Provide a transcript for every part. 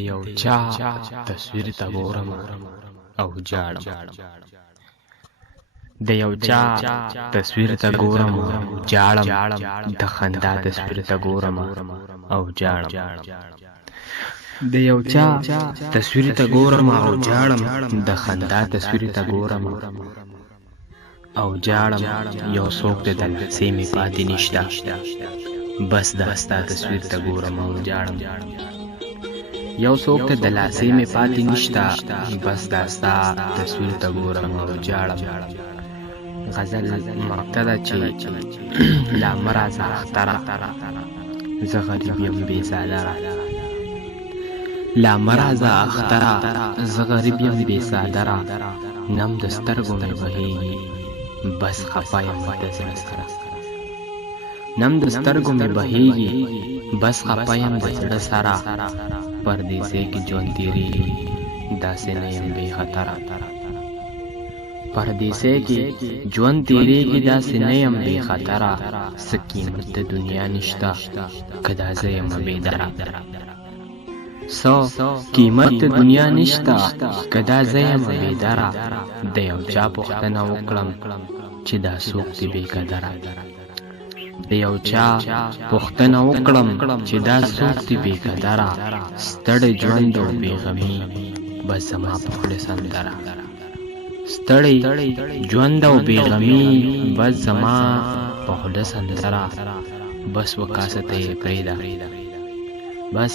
د یو چا تصویر ته ګورم او جاړم د یو چا تصویر ته ګورم او جاړم د خندا تصویر ته ګورم او جاړم د یو چا تصویر ته ګورم او جاړم د خندا تصویر ته ګورم او جاړم یو څوک د لاسې مې پاتې نشته بس دا ستا تصویر ته ګورم او جاړم یو څوک ته د لاسې مې پاتې نشته بس دا ستا تصویر ته ګورم او جاړم غزل مقطع ده چې لا مه راځه اختره زه غریب یم بې څادره لا مه راځه اختره زه غریب یم بې څادره نم د سترګو مې بهیږي بس خفه یم د زړه سره نم د سترګو مې بهیږي بس خفه یم د زړه سره پردیسۍ کې ژوند تېرېږي داسې نه یم بې خطره پردیسۍ کې ژوند تېرېږي داسې نه یم بې خطره څه قیمت د دنیا نشته که دا زه یم بېدره څه قیمت د دنیا نشته که دا زه یم بېدره د یو چا پوښتنه وکړم چې دا څوک دی بې قدره د یو چا پوښتنه وکړم چې دا څوک دی بې قدره ستړی ژوند او بېغمي بس زما په خوله سندره ستړی ژوند او بېغمي بس زما په خوله سندره بس وکاسه ته یې پرېږده بس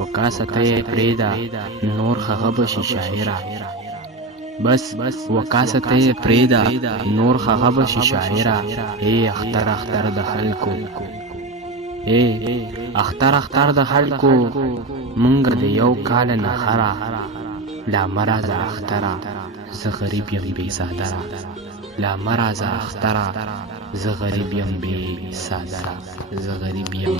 وکاسه ته یې پرېږده نور هغه به شي شاعره بس وکاسه ته یې پرېږده نور هغه به شي شاعره ای اختر اختر د خلکو ای اختر اختر د خلکو مونږ د یو کال نه خره لا مه راځه اختره زه غریب یم بې څادره لا مه راځه اختره زه غریب یم بې څادره زه غریب یم